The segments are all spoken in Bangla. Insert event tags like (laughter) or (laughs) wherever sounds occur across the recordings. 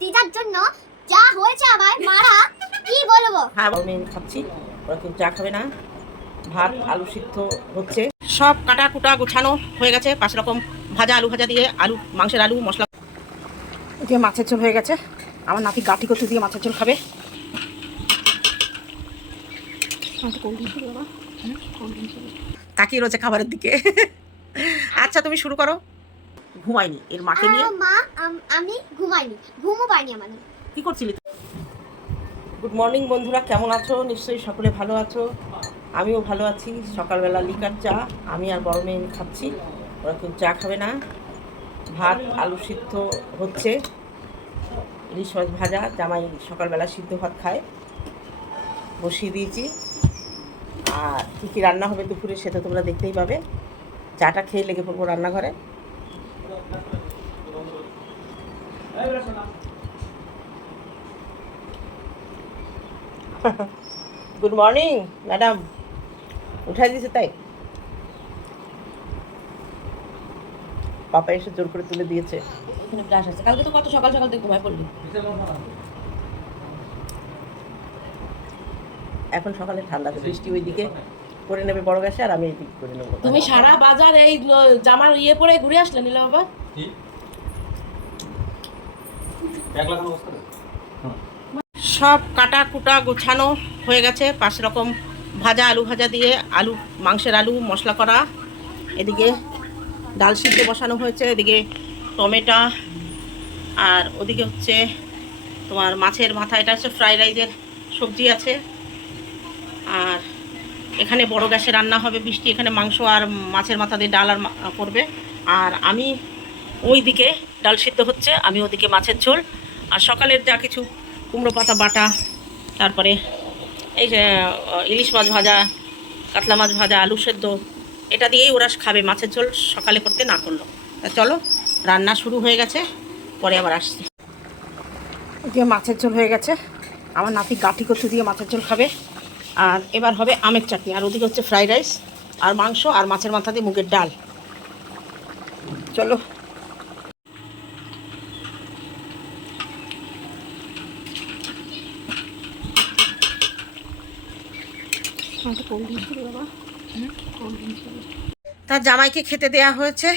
দিদার জন্য যা হয়েছে আমার মারা, কি বলব? হ্যাঁ আমি খাচ্ছি। ওরা কেউ চা খাবে না। ভাত, আলু সিদ্ধ হচ্ছে। সব কাটা কুটা গোছানো হয়ে গেছে। পাঁচ রকম ভাজা, আলু ভাজা দিয়ে আলু, মাংসের আলু, মশলা। দিয়ে মাছের ঝোল হয়ে গেছে। আমার নাতি গাঠি করতে দিয়ে মাছের ঝোল খাবে। তাকিয়ে রয়েছে খাবারের দিকে। আচ্ছা তুমি শুরু করো। ঘুমাইনি এর মাকে নিয়ে? মা আমি ঘুমাইনি ঘুমও পাইনি আমাদের কি করছিলি গুড মর্নিং বন্ধুরা কেমন আছো? নিশ্চয়ই সকলে ভালো আছো। আমিও ভালো আছি। সকালবেলা লিকার চা আমি আর বড় মেয়ে খাচ্ছি। ওরা কেউ চা খাবে না। ভাত আলু সিদ্ধ হচ্ছে। ইলিশ মাছ ভাজা জামাই সকালবেলা সিদ্ধ ভাত খায়। বসিয়ে দিয়েছি। আর কী কী রান্না হবে দুপুরে সেটা তোমরা দেখতেই পাবে। চাটা খেয়ে লেগে পড়ব রান্নাঘরে। গুড মর্নিং ম্যাডাম উঠাই দিয়েছে তাই? পাপা এসে জোর করে তুলে দিয়েছে। এখানে ব্রাশ আছে। কালকে তো কত সকাল সকাল থেকে ঘুমায় পড়লি। এখন সকালে ঠান্ডা তো বৃষ্টি ওইদিকে করে নেবে বড় গ্যাসে আর আমি এইদিকে করে নেব। তুমি সারা বাজার এই জামার ইয়ে পরে ঘুরে আসলে নীলা বাবা? সব কাটা কুটা গোছানো হয়ে গেছে। পাঁচ রকম ভাজা, আলু ভাজা দিয়ে আলু, মাংসের আলু, মশলা করা। এদিকে ডাল সিদ্ধ বসানো হয়েছে। এদিকে টমেটো আর ওদিকে হচ্ছে তোমার মাছের মাথা। এটা হচ্ছে ফ্রাইড রাইসের সবজি আছে। আর এখানে বড় গ্যাসে রান্না হবে বৃষ্টি। এখানে মাংস আর মাছের মাথা দিয়ে ডাল আর করবে। আর আমি ওই দিকে ডাল সিদ্ধ হচ্ছে। আমি ওদিকে মাছের ঝোল। আর সকালের যা কিছু, কুমড়ো পাতা, বাটা, তারপরে এই ইলিশ মাছ ভাজা, কাতলা মাছ ভাজা, আলু সেদ্ধ, এটা দিয়েই ওরা খাবে, মাছের ঝোল সকালে করতে না করল। তা চলো, রান্না শুরু হয়ে গেছে, পরে আবার আসছি। দিয়ে মাছের ঝোল হয়ে গেছে, আমার নাতি গাঠি কচু দিয়ে মাছের ঝোল খাবে, আর এবার হবে আমের চাটনি, আর ওদিকে হচ্ছে ফ্রাইড রাইস, আর মাংস, আর মাছের মাথা দিয়ে মুগের ডাল। চলো তার জামাইকে খেতে দেয়া হয়েছে।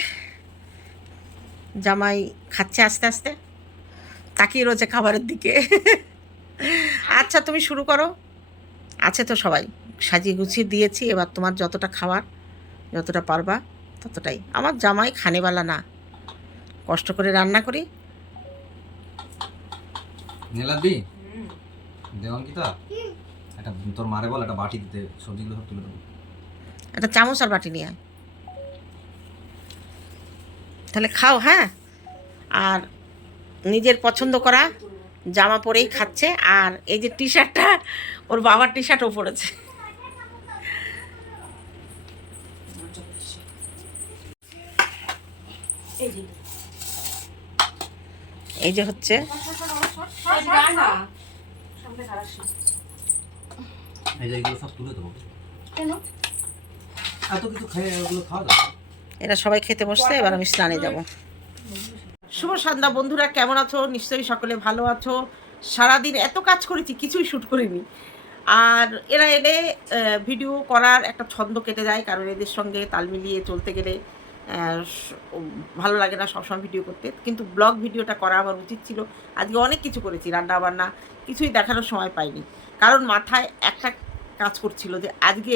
জামাই খাচ্ছে আস্তে আস্তে। তাকিয়ে রয়েছে খাবারের দিকে। আচ্ছা তুমি শুরু করো। আছে তো সবাই। সাজিয়ে গুছিয়ে দিয়েছি, এবার তোমার যতটা খাওয়ার যতটা পারবা, ততটাই। আমার জামাই খানেবালা না। কষ্ট করে রান্না করি। নীলাদি দেওয়ান কি তা? একটা তোর মারে বল একটা বাটি দিতে সবজিগুলো সব তুলে দেবো। একটা চামচ আর বাটি নিয়ে আয়। তাহলে খাও হ্যাঁ? আর নিজের পছন্দ করা জামা পরেই খাচ্ছে আর এই যে টি শার্টটা ওর বাবার টি শার্টও পরেছে। এই যে হচ্ছে এই যে এগুলো সব তুলে দেবো। কেন? এত কিছু খেয়ে ওগুলো খাওয়া যাবে? এরা সবাই খেতে বসছে এবার আমি স্নানে যাব। শুভ সন্ধ্যা বন্ধুরা কেমন আছো? নিশ্চয়ই সকলে ভালো আছো। সারাদিন এত কাজ করেছি কিছুই শ্যুট করিনি। আর এরা এলে ভিডিও করার একটা ছন্দ কেটে যায় কারণ এদের সঙ্গে তাল মিলিয়ে চলতে গেলে ভালো লাগে না সবসময় ভিডিও করতে। কিন্তু ব্লগ ভিডিওটা করা আমার উচিত ছিল। আজকে অনেক কিছু করেছি রান্না বান্না কিছুই দেখানোর সময় পাইনি। কারণ মাথায় একটা কাজ করছিল যে আজকে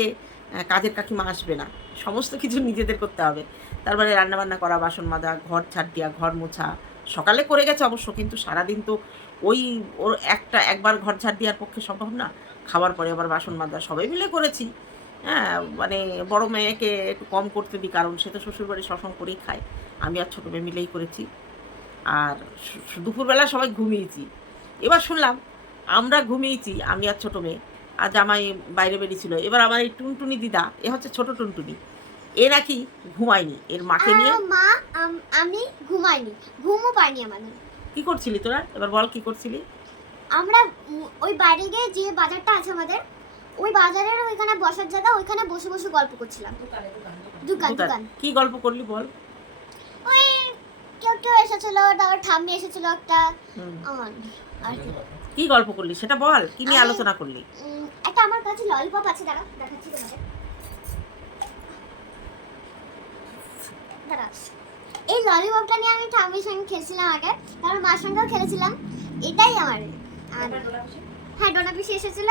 কাজের কাকিমা আসবে না। সমস্ত কিছু নিজেদের করতে হবে। তারপরে রান্নাবান্না করা, বাসন মাজা, ঘর ছাড় দেওয়া, ঘর মোছা, সকালে করে গেছে অবশ্য, কিন্তু সারাদিন তো ওই ওর একটা, একবার ঘর ঝাড় দেওয়ার পক্ষে সম্ভব না। খাবার পরে আবার বাসন মাজা, সবাই মিলে করেছি। হ্যাঁ মানে বড় মেয়েকে একটু কম করতে দিই, কারণ সে তো শ্বশুরবাড়ি সসম করেই খায়। আমি আর ছোটো মেয়ে মিলেই করেছি। আর দুপুরবেলা সবাই ঘুমিয়েছি। এবার শুনলাম, আমরা ঘুমিয়েছি, আমি আর ছোটো মেয়ে। আর জামাই বাইরে বেরিয়েছিল। এবার আমার এই টুনটুনি দিদা এ হচ্ছে ছোট টুনটুনি এ নাকি ঘুমায়নি। এর মাকে নিয়ে মা আমি ঘুমাইনি ঘুমও পাইনি আমাদের। কি করছিলি তোরা? এবার বল কি করছিলি? আমরা ওই বাইরে গিয়ে যে বাজারটা আছে আমাদের ওই বাজারের ওইখানে বসার জায়গা ওইখানে বসে বসে গল্প করছিলাম। দোকান? দোকান। কি গল্প করলি বল? ওই কেউ কেউ এসেছিল তারপর ঠাম্মি এসেছিল একটা। আর কি। কি গল্প করলি? সেটা বল। কি নিয়ে আলোচনা করলি? একটা আমার কাছে ললিপপ আছে দাঁড়া দেখাচ্ছি তোমাদের। দাঁড়া এই ললিপপটা নিয়ে আমি ঠাম্মির সঙ্গে খেলছিলাম আগে তারপর মার সঙ্গেও খেলেছিলাম এটাই আমার। আর হ্যাঁ ডোনা পিসি এসেছিল।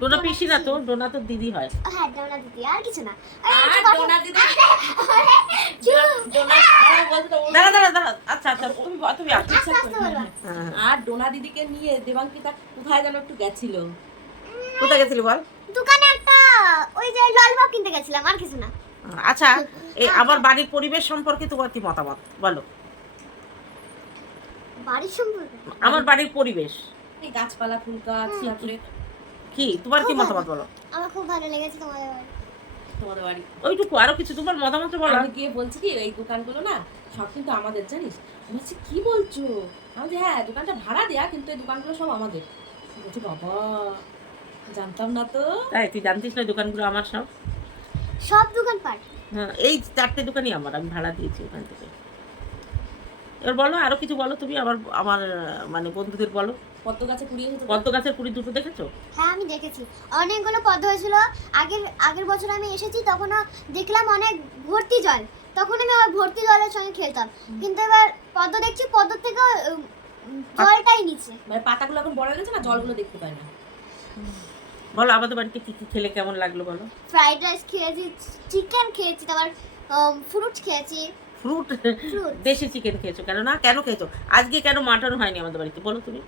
ডোনা পিসি। না তো ডোনা তো দিদি হয়। হ্যাঁ ডোনা দিদি আর কিছু না। আর ডোনা দিদি? হ্যাঁ, দাঁড়া দাঁড়া দাঁড়া আচ্ছা আচ্ছা তুমি তুমি হ্যাঁ। আর ডোনা দিদিকে নিয়ে দেবাঙ্কিতা কোথায় যেন একটু গেছিল। কোথায় গেছিলি বল? দোকানে একটা ওই যে ললিপপ কিনতে গেছিলাম আর কিছু না। আচ্ছা এই আমার বাড়ির পরিবেশ সম্পর্কে তোমার কি মতামত? বলো। বাড়ির সম্পর্কে? আমার বাড়ির পরিবেশ। এই গাছপালা ফুল গাছ তারপরে কি? তোমার কি মতামত বলো? আমার খুব ভালো লেগেছে তোমাদের বাড়ি। তোমাদের বাড়ি। ওইটুকু আরও কিছু তোমার মতামত বলো। আমি গিয়ে বলছি কি এই দোকানগুলো না সব কিন্তু আমাদের জানিস? বলছি কি বলছো? আমি হ্যাঁ দোকানটা ভাড়া দেয়া কিন্তু এই দোকানগুলো সব আমাদের। বলছি বাবা জানতাম না তো। তাই তুই জানতিস না দোকানগুলো আমার সব? সব দোকান পাট হ্যাঁ এই চারটে দোকানই আমার আমি ভাড়া দিয়েছি ওখান থেকে। এবার বলো আরও কিছু বলো তুমি আমার আমার মানে বন্ধুদের বলো। পদ্ম গাছে কুড়িয়ে পদ্ম গাছের কুড়ি দুটো দেখেছ? হ্যাঁ আমি দেখেছি। অনেকগুলো পদ্ম হয়েছিল। আগের আগের বছর আমি এসেছি তখনও দেখলাম অনেক ভর্তি জল। তখন আমি ওই ভর্তি জলের সঙ্গে খেলতাম। কিন্তু এবার পদ্ম দেখছি পদ্ম থেকে জলটাই নিচে মানে পাতাগুলো এখন বড় হয়ে গেছে না জলগুলো দেখতে পায় না? বলো আমাদের বাড়িতে কি কি খেলে কেমন লাগল বলো? ফ্রাইড রাইস খেয়েছি চিকেন খেয়েছি তারপর ফ্রুট খেয়েছি। ফ্রুট দেশি চিকেন খেয়েছো? কেন না কেন খেয়েছো? আজকে কেন মাটন হয়নি আমাদের বাড়িতে? বলো তুমি।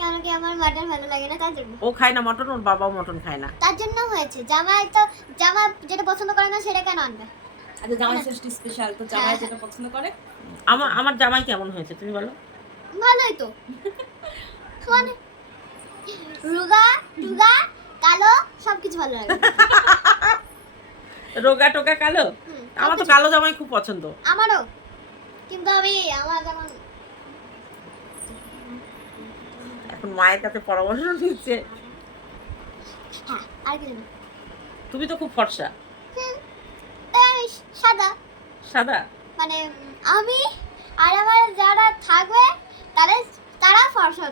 কেন কি আমার মাটন ভালো লাগে না তার জন্য। ও খায় না মটন ওর বাবাও মটন খায় না। তার জন্য হয়েছে। জামাই তো জামা যেটা পছন্দ করে না সেটা কেন আনবে? আচ্ছা জামাই ষষ্ঠী স্পেশাল তো জামাই হ্যাঁ। যেটা পছন্দ করে? আমার আমার জামাই কেমন হয়েছে তুমি বলো। ভালোই তো। মানে রুগা টুগা কালো সবকিছু ভালো লাগে। (laughs) রোগা টোকা কালো? আমার তো কালো জামাই খুব পছন্দ। আমারও। কিন্তু আমি আমার যেমন এখন মায়ের কাছে পরামর্শ দিচ্ছে। হ্যাঁ তুমি তো খুব ফর্সা। সাদা। সাদা? মানে আমি আর আমার যারা থাকবে তারা তারা ফর্সা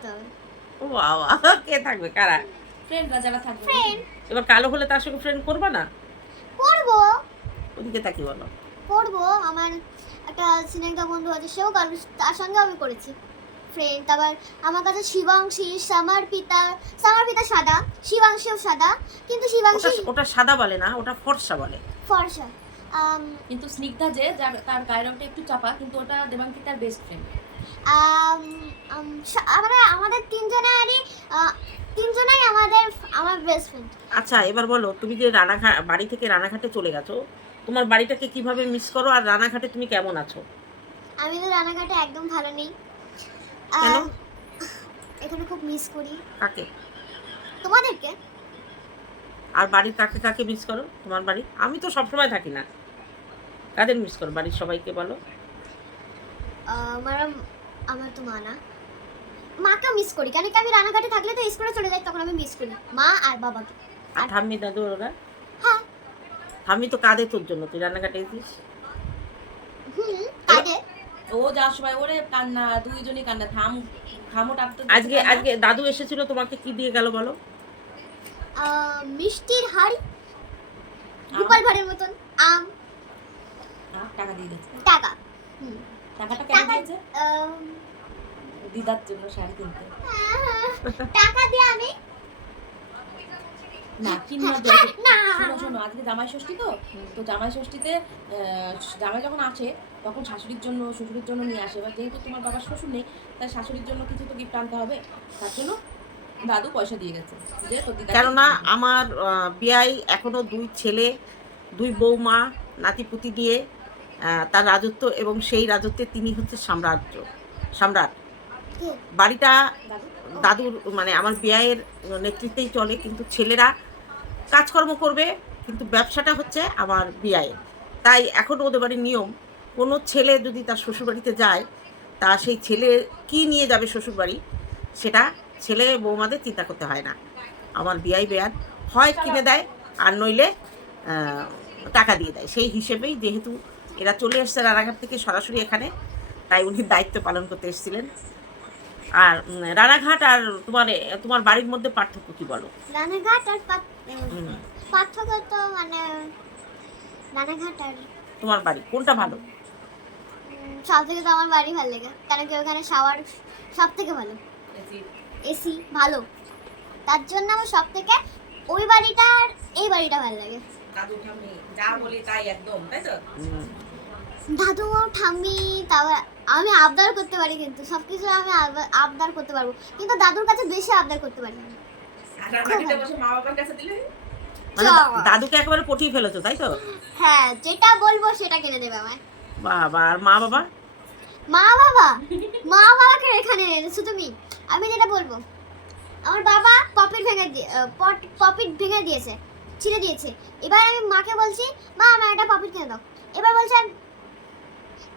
ও বাবা কে থাকবে? কারা? ফ্রেন্ডরা যারা থাকবে ফ্রেন্ড এবার কালো হলে তার সঙ্গে ফ্রেন্ড করবা না? করব। ওদিকে তাকি বলো। করব। আমার একটা সিনেমা বন্ধু আছে সেও করবে তার সঙ্গে আমি করেছি। ফ্রেন্ড তারপর আমার কাছে শিবাংশী সামার পিতা সামার পিতা সাদা শিবাংশীও সাদা কিন্তু শিবাংশী ওটা সাদা বলে না ওটা ফর্সা বলে। ফর্সা। কিন্তু স্নিগ্ধা যে যার তার গায়ের রংটা একটু চাপা কিন্তু ওটা দেবাঙ্কিতার বেস্ট ফ্রেন্ড আমরা আমাদের তিনজনেরই তিনজনাই আমাদের আমার বেস্ট ফ্রেন্ড আচ্ছা এবার বলো তুমি যে রানাঘাট বাড়ি থেকে রানাঘাটে চলে গেছো তোমার বাড়িটাকে কীভাবে মিস করো আর রানাঘাটে তুমি কেমন আছো? আমি তো রানাঘাটে একদম ভালো নেই। কেন? এখানে খুব মিস করি। কাকে? তোমাদেরকে? আর বাড়ির কাকে কাকে মিস করো তোমার বাড়ি? আমি তো সবসময় থাকি না। কাদের মিস করো? বাড়ির সবাইকে বলো। আমার আমার তো মা না। মাকেও মিস করি। কেন কি আমি রানাঘাটে থাকলে তো স্কুলে চলে যাই তখন আমি মিস করি। মা আর বাবাকে আর ঠাম্মি দাদু ওরা? হ্যাঁ। ঠাম্মি তো কাঁদে তোর জন্য। তুই রান্নাঘাটে এসিস হুম কাজে ও যাওয়ার সময় ওরে কান্না দুইজনই কান্না। থাম থামো টাপতে আজকে আজকে দাদু এসেছিল তোমাকে কি দিয়ে গেল বলো? মিষ্টির হাড়ি। গোপাল ভাড়ের মতন। আম। টাকা দিয়ে দিয়েছে। টাকা। হুম। টাকাটা কেন দিয়েছে? দিদার জন্য শাড়ি কিনতে। টাকা দিয়ে আমি না কিনে না না। শোনো শোনো আজকে জামাই ষষ্ঠী তো? তো জামাই ষষ্ঠীতে জামাই যখন আসে তখন শাশুড়ির জন্য শ্বশুরের জন্য নিয়ে আসে। এবার যেহেতু তোমার বাবার শ্বশুর নেই তাই শাশুড়ির জন্য কিছু তো গিফট আনতে হবে। তার জন্য দাদু পয়সা দিয়ে গেছে। কেননা আমার বিয়াই এখনও দুই ছেলে দুই বৌমা নাতিপুতি দিয়ে তার রাজত্ব এবং সেই রাজত্বে তিনি হচ্ছে সাম্রাজ্য সম্রাট? বাড়িটা দাদুর মানে আমার বিয়ের নেতৃত্বেই চলে কিন্তু ছেলেরা কাজকর্ম করবে কিন্তু ব্যবসাটা হচ্ছে আমার বিয়ের তাই এখন ওদের বাড়ির নিয়ম কোনো ছেলে যদি তার শ্বশুরবাড়িতে যায় তা সেই ছেলে কি নিয়ে যাবে শ্বশুরবাড়ি সেটা ছেলে বৌমাদের চিন্তা করতে হয় না। আমার বিয়াই বেয়ার হয় কিনে দেয় আর নইলে টাকা দিয়ে দেয়। সেই হিসেবেই যেহেতু এরা চলে এসছে রানাঘাট থেকে সরাসরি এখানে তাই উনি দায়িত্ব পালন করতে এসেছিলেন। আর রানাঘাট আর তোমার তোমার বাড়ির মধ্যে পার্থক্য কি বলো? রানাঘাট আর পার্থক্য তো মানে রানাঘাট আর তোমার বাড়ি কোনটা ভালো? সব থেকে তো আমার বাড়ি ভালো লাগে কারণ কি ওখানে শাওয়ার সব থেকে ভালো। এসি। ভালো। তার জন্য আমার সব থেকে ওই বাড়িটা আর এই বাড়িটা ভালো লাগে। দাদু ঠাম্মি যা বলি তাই একদম তাই তো? দাদু ঠাম্মি তারপর আমি আবদার করতে পারি কিন্তু সব কিছু আমি আব- আবদার করতে পারব। কিন্তু দাদুর কাছে বেশি আবদার করতে পারি না আর রান্নাঘাটে বসে মা বাবার কাছে দিলে? মানে। দাদুকে একেবারে পটিয়ে ফেলেছো তাই তো? হ্যাঁ যেটা বলব সেটা কিনে দেবে আমায়। বাবা আর মা বাবা মা বাবা মা বাবাকে এখানে এনেছো তুমি? আমি যেটা বলব আমার বাবা পপিট ভেঙে দিয়ে পপিট ভেঙে দিয়েছে ছিঁড়ে দিয়েছে। এবার আমি মাকে বলছি মা আমার একটা পপিট কিনে দাও। এবার বলছে আমি-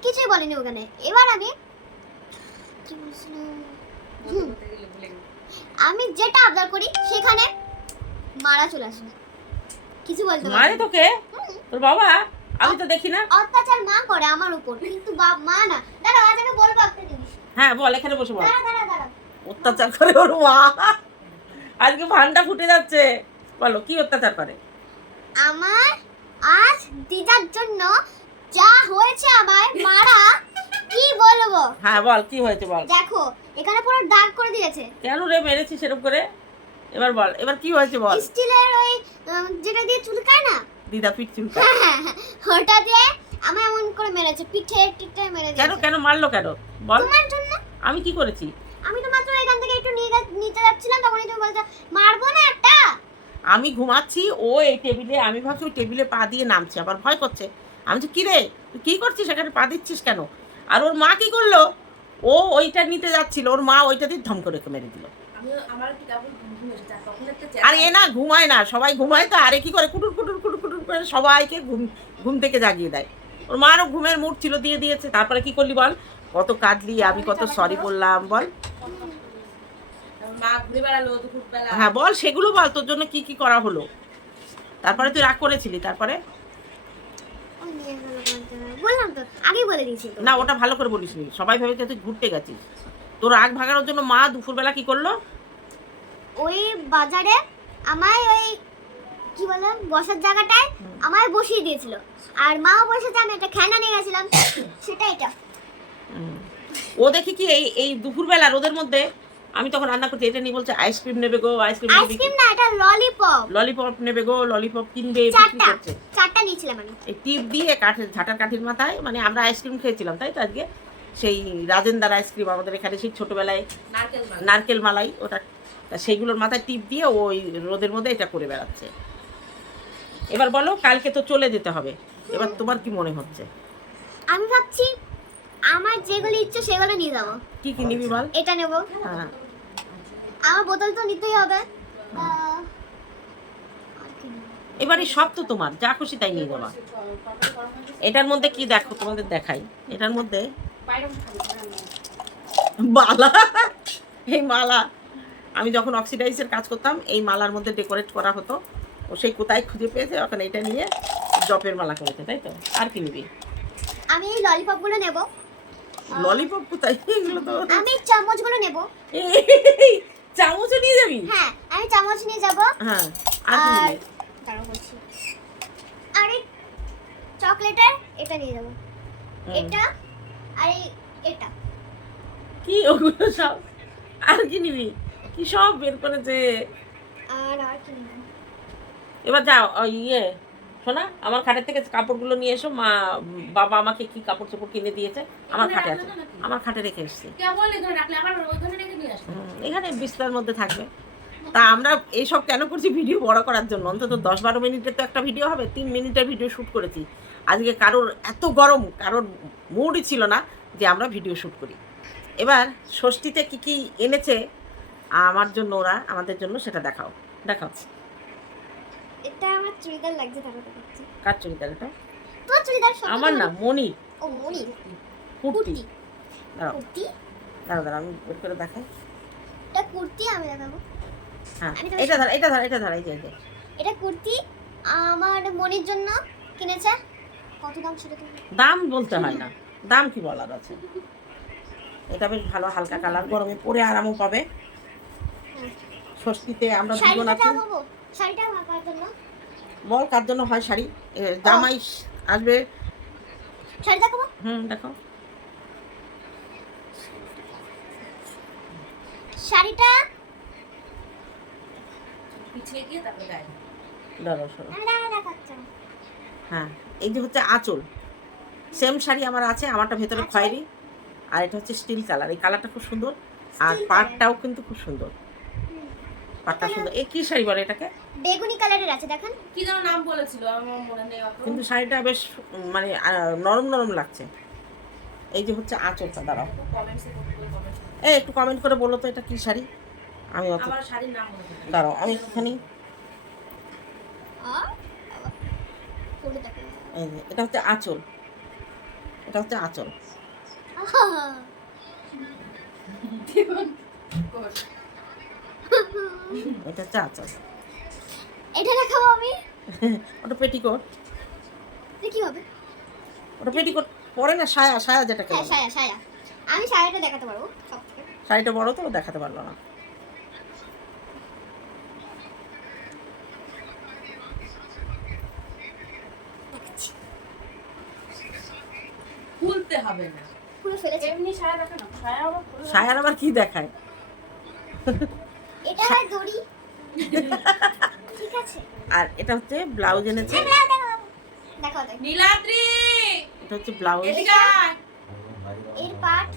কিছুই বলিনি ওখানে। এবার আমি কি আমি যেটা আবদার করি সেখানে মারা চলে আসে। কিছু বলতে মারে। তোকে? তোর বাবা? আমি তো দেখি না। অত্যাচার মা করে আমার উপর কিন্তু বাপ মা না। দাঁড়া আজ আমি বলব জিনিস। হ্যাঁ বল এখানে বসে বল। দাঁড়া দাঁড়া দাঁড়া। অত্যাচার করে ওর মা। আজকে ভান্ডা ফুটে যাচ্ছে। বলো কি অত্যাচার করে? আমার আজ দিদার জন্য যা হয়েছে আমার মারা কি বলব? হ্যাঁ বল কি হয়েছে বল? দেখো এখানে পুরো দাগ করে দিয়েছে। কেন রে মেরেছি সেরকম করে? এবার বল এবার কি হয়েছে বল? স্টিলের ওই যেটা দিয়ে চুলকায় না? দিদা পিঠ চুলকা হ্যাঁ, হ্যাঁ, হ্যাঁ, ওটা দিয়ে আমি এমন করে মেরেছে পিঠে টিঠে মেরে কেন কেন মারলো কেন? বল। তোমার জন্য? আমি কি করেছি? আমি তো মাত্র এখান থেকে একটু নিয়ে নিতে যাচ্ছিলাম তখনই তুমি বলছো মারবো না একটা? আমি ঘুমাচ্ছি ও এই টেবিলে আমি ভাবছি ওই টেবিলে পা দিয়ে নামছে আবার ভয় করছে। আমি তো কি রে? তুই কী করছিস? এখানে পা দিচ্ছিস কেন? আর ওর মা কি করল? ও ওইটা নিতে যাচ্ছিল। ওর মা ওইটা দিয়ে ধম করে মেরে দিল। আর এ না ঘুমায় না। সবাই ঘুমায় তো। আরে কি করে? কুটুর কুটুর কুটুর কুটুর করে সবাইকে ঘুম ঘুম থেকে জাগিয়ে দেয়। ওর মারও ঘুমের মুড ছিল দিয়ে দিয়েছে। তারপরে কি করলি বল? কত কাঁদলি আমি কত সরি বললাম বল। হ্যাঁ বল সেগুলো বল। তোর জন্য কি কি করা হলো? তারপরে তুই রাগ করেছিলি? তারপরে ও নিয়ে গেল বলতে হবে। বললাম তো আগেই বলে দিয়েছি না ওটা ভালো করে বলিসনি। সবাই ভেবেছে তুই ঘুরতে গেছিস। তোর রাগ ভাগানোর জন্য মা দুপুরবেলা কি করল? ওই বাজারে আমায় ওই কি বলে বসার জায়গাটায় আমায় বসিয়ে দিয়েছিল। আর মাও বসেছে আমি একটা খেলনা নিয়ে গেছিলাম। (coughs) সেটা এটা। ও দেখি কি এই এই দুপুরবেলা রোদের মধ্যে আমি তখন রান্না করছি এটা নিয়ে বলছে আইসক্রিম নেবে গো আইসক্রিম নেবে আইসক্রিম না এটা ললিপপ ললিপপ নেবে গো ললিপপ কিনবে চারটা চারটা নিয়েছিলাম আমি। এই টিপ দিয়ে কাঠের ঝাঁটার কাঠির মাথায় মানে আমরা আইসক্রিম খেয়েছিলাম তাই তো আজকে? সেই রাজেন্দার আইসক্রিম আমাদের এখানে সেই ছোটোবেলায় নারকেল মালাই। ওটা। তা সেইগুলোর মাথায় টিপ দিয়ে ওই রোদের মধ্যে এটা করে বেড়াচ্ছে। এবার বলো কালকে তো চলে যেতে হবে। এবার তোমার কি মনে হচ্ছে? আমি ভাবছি আমার যেগুলো ইচ্ছে সেগুলো নিয়ে যাব। কি কি নিবি বল? এটা নেব। হ্যাঁ। আমার বোতল তো নিতেই হবে? এবারে সব তো তোমার যা খুশি তাই নিয়ে যাবা। এটার মধ্যে কি দেখো তোমাদের দেখাই। এটার মধ্যে মালা। এই মালা। আমি যখন অক্সিডাইজের কাজ করতাম এই মালার মধ্যে ডেকোরেট করা হতো। ও সেই কোথায় খুঁজে পেয়েছে ওখানে এটা নিয়ে জপের মালা করেছে তাই তো? আর কি নিবি? আমি এই ললিপপগুলো নেব। ললিপপ কোথায়? এগুলো তো আমি চামচগুলো নেব। চামচও নিয়ে যাবি? হ্যাঁ আমি চামচ নিয়ে যাব। হ্যাঁ আর দাঁড়াও বলছি। আর চকলেটের এটা নিয়ে যাব। এটা আর এটা। কি ওগুলো সব? আর কি নিবি? কি সব বের করেছে? আর আর কি নেব? এবার যাও ইয়ে। শোনা আমার খাটের থেকে কাপড়গুলো নিয়ে এসো। মা বাবা আমাকে কি কাপড় চোপড় কিনে দিয়েছে? আমার খাটে আছে। আমার খাটে রেখে এসছি। এখানে বিস্তার মধ্যে থাকবে। তা আমরা এইসব কেন করছি ভিডিও বড় করার জন্য? অন্তত দশ বারো মিনিটের তো একটা ভিডিও হবে তিন মিনিটের ভিডিও শ্যুট করেছি। আজকে কারোর এত গরম কারোর মুডই ছিল না যে আমরা ভিডিও শ্যুট করি। এবার ষষ্ঠীতে কি কি এনেছে আমার জন্য ওরা আমাদের জন্য সেটা দেখাও। দেখাও এটা আমার চুড়িদার লাগছে তারপর দেখাচ্ছি কার চুড়িদার এটা তোর চুড়িদার সব আমার না মনি ও মনি কুর্তি। দাঁড়াও। কুর্তি? দাঁড়াও দাঁড়াও আমি বের করে দেখাই। এটা কুর্তি আমি দেখাবো। হ্যাঁ এটা ধর এটা ধর এটা ধর এই যে। এটা কুর্তি আমার মনির জন্য কিনেছে। কত দাম ছিল দাম বলতে হয় না। দাম কি বলার আছে? এটা বেশ ভালো হালকা কালার গরমে পরে আরামও পাবে। ষষ্ঠীতে আমরা দুজন আছি। বল কার জন্য? হয় শাড়ি? এ, জামাই আসবে। শাড়ি দেখাবো? হুম দেখো। শাড়িটা? পিছিয়ে গিয়ে তারপরে গায়ে দাঁড়াও সরো। আমি দেখা দেখাচ্ছি। হ্যাঁ এই যে হচ্ছে আঁচল। সেম শাড়ি আমার আছে আমারটা ভেতরে? খয়েরি। আর এটা হচ্ছে স্টিল কালার। এই কালারটা খুব সুন্দর। আর পাটটাও কিন্তু খুব সুন্দর। পাটটা সুন্দর। এই কি শাড়ি বলে এটাকে? বেগুনি কালারের আছে দেখেন। কি যেন নাম বলেছিল আমার মনে নেই কিন্তু শাড়িটা বেশ মানে নরম নরম লাগছে। এই যে হচ্ছে আঁচলটা দাঁড়াও। এই একটু কমেন্ট করে বলো তো এটা কি শাড়ি? আমি অত আমার শাড়ির নাম দাঁড়াও আমি একটুখানি এই যে, এটা হচ্ছে আঁচল। এটা হচ্ছে আঁচল। (laughs) এটা হচ্ছে আঁচল এটা দেখাবো আমি? (laughs) ওটা পেটিকোট। কি হবে? ওটা পেটিকোট। পরে না সায়া সায়া যেটাকে হ্যাঁ সায়া সায়া। আমি সায়াটা দেখাতে পারব শাড়িটা বড় তো ও দেখাতে পারল না। খুলতে হবে না। না সায়ার আবার কি দেখায়? (laughs) আর এটা হচ্ছে ব্লাউজ এনেছে। নীলাদ্রি! এটা হচ্ছে ব্লাউজ। এর পার্ট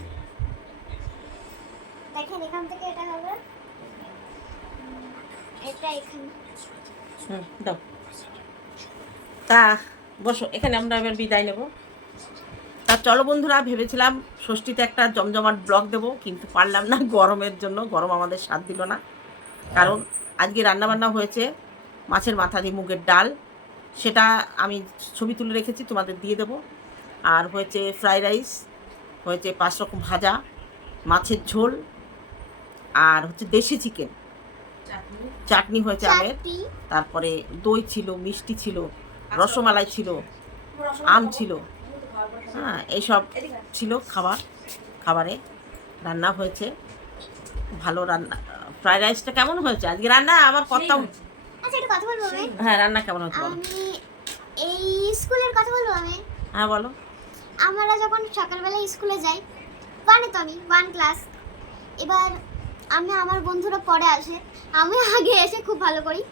দেখেন এখান থেকে এটা হবে এটা এখানে। হুম দাও। তা বসো এখানে আমরা এবার বিদায় নেব। তা চলো বন্ধুরা ভেবেছিলাম ষষ্ঠীতে একটা জমজমাট ব্লগ দেবো কিন্তু পারলাম না গরমের জন্য। গরম আমাদের সাথ দিল না। কারণ আজকে রান্নাবান্না হয়েছে মাছের মাথা দিয়ে মুগের ডাল। সেটা আমি ছবি তুলে রেখেছি তোমাদের দিয়ে দেবো। আর হয়েছে ফ্রাইড রাইস হয়েছে পাঁচ রকম ভাজা মাছের ঝোল আর হচ্ছে দেশি চিকেন। চাটনি চাটনি হয়েছে আমের। তারপরে দই ছিল মিষ্টি ছিল রসমালাই ছিল আম ছিল। হ্যাঁ এইসব ছিল খাবার খাবারে রান্না হয়েছে। ভালো রান্না ফ্রাইড রাইসটা কেমন হয়েছে? আজকে রান্না আমার কর্তা আচ্ছা একটা কথা বলব আমি হ্যাঁ রান্না কেমন হয়েছে আমি এই স্কুলের কথা বলব আমি হ্যাঁ বলো। আমরা যখন সকালবেলা স্কুলে যাই ওয়ানে তো আমি ওয়ান ক্লাস এবার আমি আমার বন্ধুরা পরে আসে। আমি আগে এসে খুব ভালো করি।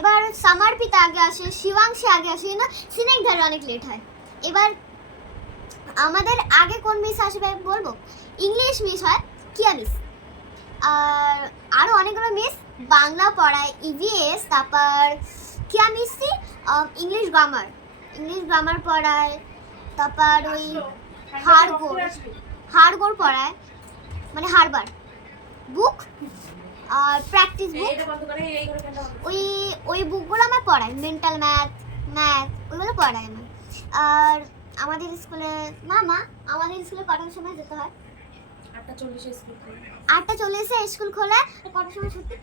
এবার সামার পিতা আগে আসে শিবাংশী আগে আসে না সিনেক ধারে অনেক লেট হয়। এবার আমাদের আগে কোন মিস আসবে বলব? ইংলিশ মিস হয় কিয়া মিস আর আরও অনেকগুলো মিস বাংলা পড়ায় ইভিএস তারপর কিয়া মিসি ইংলিশ গ্রামার ইংলিশ গ্রামার পড়ায় তারপর ওই হাড়গোড় হাড়গোড় পড়ায় মানে হারবার বুক আর প্র্যাকটিস বুক। ওই ওই বুকগুলো আমার পড়ায় মেন্টাল ম্যাথ ম্যাথ ওইগুলো পড়ায় আমার আর আমাদের স্কুলে না না আমাদের স্কুলে কটার সময় যেতে হয়? আটটা চল্লিশে স্কুল চলে এসে খোলে কটার সময় ছুটি?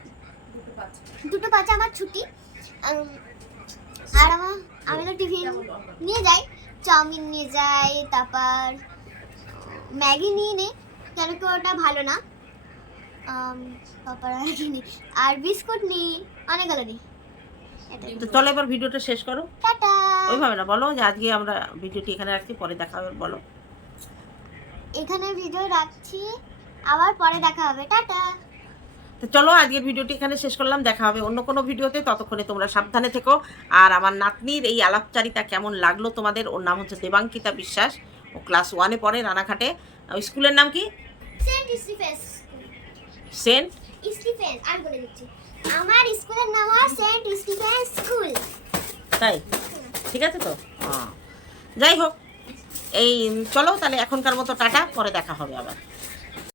দুটো পাঁচে। আমার ছুটি। আর আমার আমি তো টিফিন নিয়ে যাই চাউমিন নিয়ে যাই তারপর ম্যাগি নিয়ে নিই কেন কি ওটা ভালো না। তারপর আর কি নিই। আর বিস্কুট নিই অনেকগুলো নিই। তো চলো এবার ভিডিওটা শেষ করো। টাটা। ওইভাবে না বলো যে আজকে আমরা ভিডিওটি এখানে রাখছি পরে দেখা হবে বলো। এখানে ভিডিও রাখছি। আবার পরে দেখা হবে। টাটা। তো চলো আজকের ভিডিওটি এখানে শেষ করলাম। দেখা হবে অন্য কোনো ভিডিওতে। ততক্ষণে তোমরা সাবধানে থেকো। আর আমার নাতনির এই আলাপচারিতা কেমন লাগল তোমাদের? ওর নাম হচ্ছে দেবাঙ্কিতা বিশ্বাস। ও ক্লাস ওয়ানে পড়ে রানাঘাটে। স্কুলের নাম কি? সেন্ট স্টিফেন্স আমি বলে দিচ্ছি। আমার স্কুলের নাম সেন্ট স্টিফেন্স স্কুল। তাই? ঠিক আছে তো? হ্যাঁ। যাই হোক এই চলো তাহলে এখনকার মতো টাটা পরে দেখা হবে আবার।